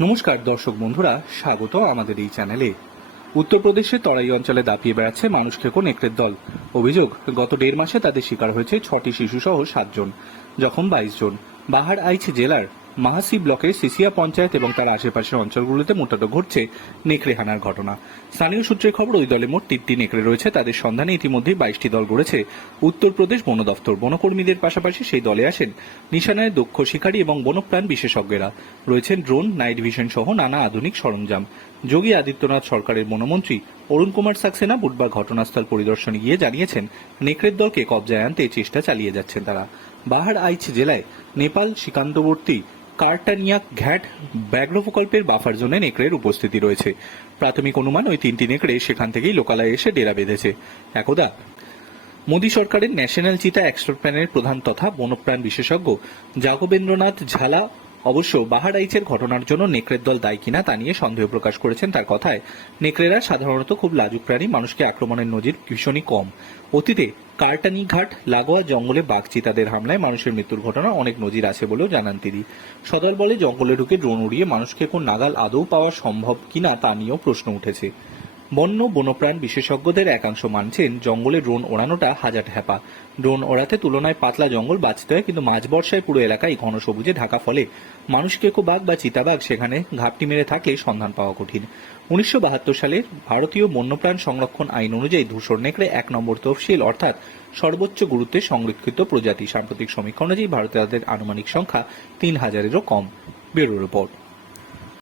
নমস্কার দর্শক বন্ধুরা, স্বাগত আমাদের এই চ্যানেলে। উত্তরপ্রদেশের তরাই অঞ্চলে দাপিয়ে বেড়াচ্ছে মানুষ খেকো নেকড়ের দল। অভিযোগ, গত দেড় মাসে তাদের শিকার হয়েছে ছটি শিশুসহ সাতজন, জখম বাইশ জন। বাহার আইচ জেলার মাহাসি ব্লকের সিসিয়া পঞ্চায়েত এবং তার আশেপাশের অঞ্চলগুলোতে মোটাটো ঘটছে নেকড়ে হানার ঘটনা। স্থানীয় সূত্রে খবর, ওই দলে মোট তিনটি নেকড়ে রয়েছে। তাদের সন্ধানে ইতিমধ্যেই বাইশটি দল গড়েছে। উত্তরপ্রদেশ বন দফতর বনকর্মীদের পাশাপাশি সেই দলে আসেন নিশানায় দক্ষ শিকারী এবং বনপ্রাণ বিশেষজ্ঞরা। রয়েছেন ড্রোন, নাইট ভিশন সহ নানা আধুনিক সরঞ্জাম। যোগী আদিত্যনাথ সরকারের বনমন্ত্রী অরুণ কুমার সাক্সেনা বুধবার ঘটনাস্থল পরিদর্শনে গিয়ে জানিয়েছেন, নেকড়ের দলকে কবজায় আনতে চেষ্টা চালিয়ে যাচ্ছেন তারা। বাহার আইচ জেলায় নেপাল সীমান্তবর্তী কার্টানিয়াক ঘ্যাট ব্যাঘ্র প্রকল্পের বাফার জোনে নেকড়ের উপস্থিতি রয়েছে। প্রাথমিক অনুমান ওই তিনটি নেকড়ে সেখান থেকেই লোকালয়ে এসে ডেরা বেঁধেছে। একদা, মোদী সরকারের ন্যাশনাল চিতা অ্যাকশন প্ল্যানের প্রধান তথা বনপ্রাণ বিশেষজ্ঞ জাগবেন্দ্রনাথ ঝালা অবশ্য বাহারাইচের ঘটনার জন্য নেকড়ের দল দায়ী কিনা তা নিয়ে সন্দেহ প্রকাশ করেছেন তার কথায়। নেকড়েরা সাধারণত খুব লাজুক প্রাণী, মানুষকে আক্রমণের নজির ভীষণই কম। অতীতে কার্টানি ঘাট লাগোয়া জঙ্গলে বাঘ চিতাদের হামলায় মানুষের মৃত্যুর ঘটনা অনেক নজির আছে বলেও জানান তিনি। সদল বলে জঙ্গলে ঢুকে ড্রোন উড়িয়ে মানুষকে কোন নাগাল আদৌ পাওয়া সম্ভব কিনা তা নিয়েও প্রশ্ন উঠেছে। বন্য বন্যপ্রাণ বিশেষজ্ঞদের একাংশ মানছেন জঙ্গলে ড্রোন ওড়ানোটা হাজার হ্যাপা ড্রোন ওড়াতে তুলনায় পাতলা জঙ্গল বাঁচতে হয়, কিন্তু মাঝ বর্ষায় পুরো এলাকায় ঘন সবুজে ঢাকা ফলে। মানুষকে কেউ বাঘ বা চিতাবাঘ সেখানে ঘাপটি মেরে থাকলে সন্ধান পাওয়া কঠিন। উনিশশো সালের ভারতীয় বন্যপ্রাণ সংরক্ষণ আইন অনুযায়ী ধূসর নেকড়ে এক নম্বর তফসিল অর্থাৎ সর্বোচ্চ গুরুত্বে সংরক্ষিত প্রজাতি সাম্প্রতিক সমীক্ষা অনুযায়ী ভারতে আনুমানিক সংখ্যা তিন হাজারেরও কম। Bureau report.